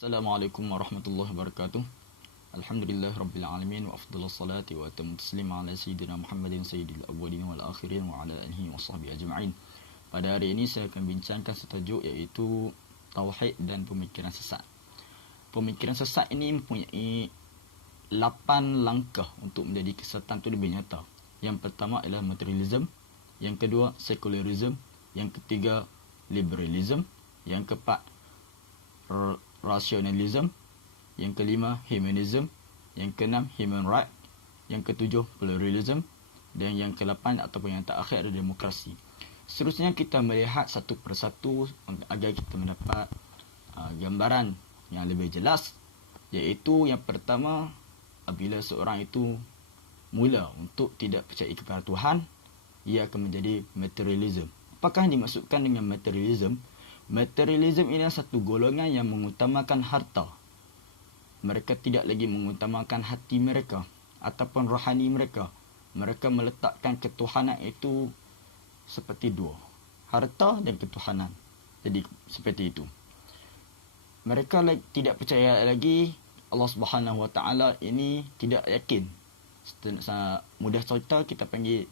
Assalamualaikum warahmatullahi wabarakatuh. Alhamdulillah rabbil alamin wa afdhalus salati wa atammu taslim ala sayyidina Muhammadin sayyidil awwalin wal akhirin wa ala alihi washabbihi ajma'in. Pada hari ini saya akan bincangkan setajuk iaitu tauhid dan pemikiran sesat. Pemikiran sesat ini mempunyai 8 langkah untuk menjadi kesesatan itu lebih nyata. Yang pertama ialah materialism, yang kedua secularism, yang ketiga liberalism, yang keempat rationalism, yang kelima humanism, yang keenam human right, yang ketujuh pluralism, dan yang ke-8 ataupun yang terakhir adalah demokrasi. Seterusnya kita melihat satu persatu agar kita mendapat gambaran yang lebih jelas, iaitu yang pertama, apabila seorang itu mula untuk tidak percaya kepada Tuhan, ia akan menjadi materialism. Apakah yang dimaksudkan dengan materialism? Materialism ini adalah satu golongan yang mengutamakan harta. Mereka tidak lagi mengutamakan hati mereka ataupun rohani mereka. Mereka meletakkan ketuhanan itu seperti dua, harta dan ketuhanan. Jadi seperti itu. Mereka tidak percaya lagi Allah Subhanahu Wa Taala ini, tidak yakin. Mudah cerita kita panggil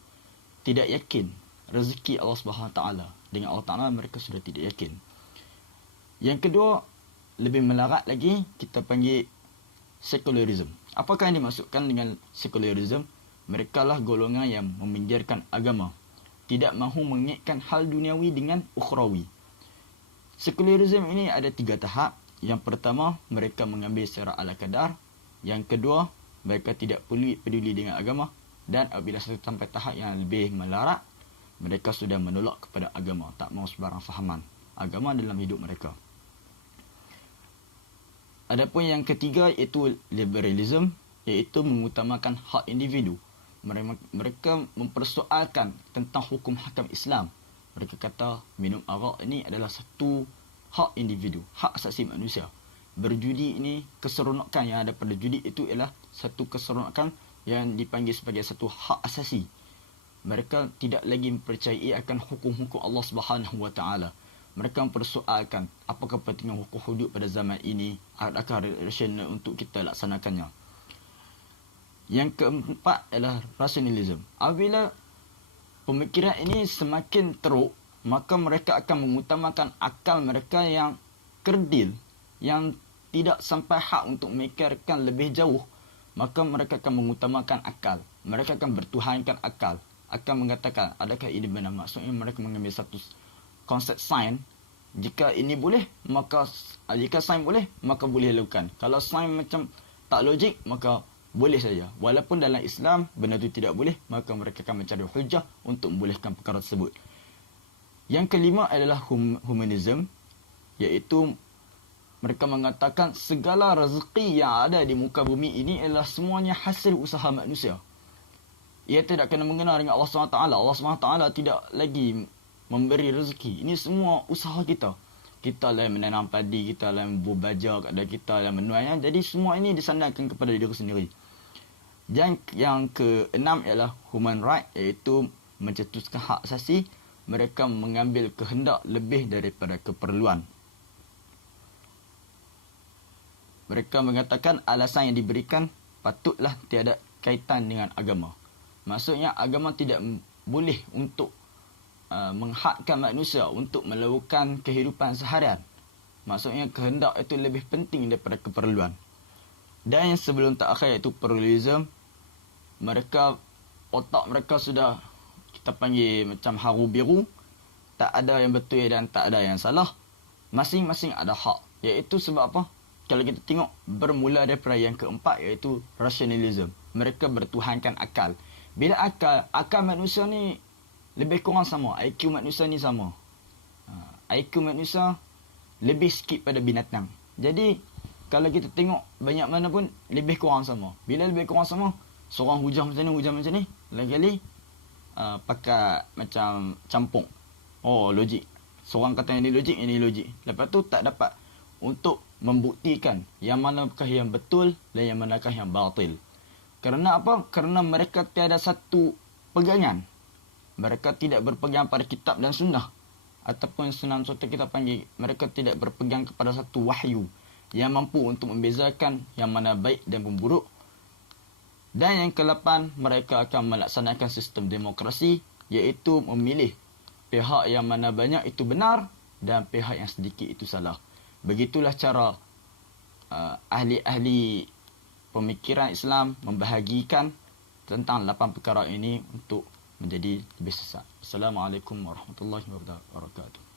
tidak yakin rezeki Allah Subhanahu Wa Taala. Dengan Allah Taala mereka sudah tidak yakin. Yang kedua, lebih melarat lagi, kita panggil secularism. Apakah yang dimaksudkan dengan secularism? Mereka lah golongan yang meminggirkan agama, tidak mahu mengaitkan hal duniawi dengan ukhrawi. Secularism ini ada 3 tahap. Yang pertama, mereka mengambil secara ala kadar. Yang kedua, mereka tidak peduli dengan agama. Dan apabila sampai tahap yang lebih melarat, mereka sudah menolak kepada agama, tak mahu sebarang fahaman agama dalam hidup mereka. Adapun yang ketiga iaitu liberalism, iaitu mengutamakan hak individu. Mereka mempersoalkan tentang hukum hakam Islam. Mereka kata minum arak ini adalah satu hak individu, hak asasi manusia. Berjudi ini, keseronokan yang ada pada judi itu ialah satu keseronokan yang dipanggil sebagai satu hak asasi. Mereka tidak lagi mempercayai akan hukum-hukum Allah Subhanahu Wa Taala. Mereka mempersoalkan apakah kepentingan hukum hudud pada zaman ini, adakah rasional untuk kita laksanakannya. Yang keempat adalah rationalism. Apabila pemikiran ini semakin teruk, maka mereka akan mengutamakan akal mereka yang kerdil, yang tidak sampai hak untuk memikirkan lebih jauh. Maka mereka akan mengutamakan akal. Mereka akan bertuhankan akal. Akan mengatakan adakah ini benar. Maksudnya mereka mengambil satu konsep sains. Jika ini boleh, maka jika sains boleh, maka boleh lakukan. Kalau sains macam tak logik, maka boleh saja. Walaupun dalam Islam benda itu tidak boleh, maka mereka akan mencari hujah untuk membolehkan perkara tersebut. Yang kelima adalah humanism, iaitu mereka mengatakan segala rezeki yang ada di muka bumi ini adalah semuanya hasil usaha manusia. Ia tidak kena mengenal dengan Allah SWT. Allah SWT tidak lagi memberi rezeki. Ini semua usaha kita. Kita lah yang menanam padi, kita lah yang berbajak, ada kita lah yang menuai. Jadi semua ini disandarkan kepada diri sendiri. Yang keenam ialah human right, iaitu mencetuskan hak asasi. Mereka mengambil kehendak lebih daripada keperluan. Mereka mengatakan alasan yang diberikan patutlah tiada kaitan dengan agama. Maksudnya agama tidak boleh untuk menghadkan manusia untuk melakukan kehidupan seharian. Maksudnya kehendak itu lebih penting daripada keperluan. Dan yang sebelum terakhir iaitu pluralism. Otak mereka sudah kita panggil macam haru biru. Tak ada yang betul dan tak ada yang salah. Masing-masing ada hak. Iaitu sebab apa? Kalau kita tengok bermula daripada yang keempat iaitu rationalism. Mereka bertuhankan akal. Bila akal manusia ni lebih kurang sama. IQ manusia ni sama. IQ manusia lebih sikit pada binatang. Jadi, kalau kita tengok banyak mana pun lebih kurang sama. Bila lebih kurang sama, seorang hujah macam ni. Lagi-lagi pakai macam campur. Oh, logik. Seorang kata ini logik. Lepas tu tak dapat untuk membuktikan yang manakah yang betul dan yang manakah yang batil. Kerana apa? Kerana mereka tiada satu pegangan. Mereka tidak berpegang pada kitab dan sunnah. Ataupun senang contoh kita panggil, mereka tidak berpegang kepada satu wahyu. yang mampu untuk membezakan yang mana baik dan buruk. Dan yang ke-8, mereka akan melaksanakan sistem demokrasi, iaitu memilih pihak yang mana banyak itu benar dan pihak yang sedikit itu salah. Begitulah cara ahli-ahli pemikiran Islam membahagikan tentang 8 perkara ini untuk menjadi lebih sesat. Assalamualaikum warahmatullahi wabarakatuh.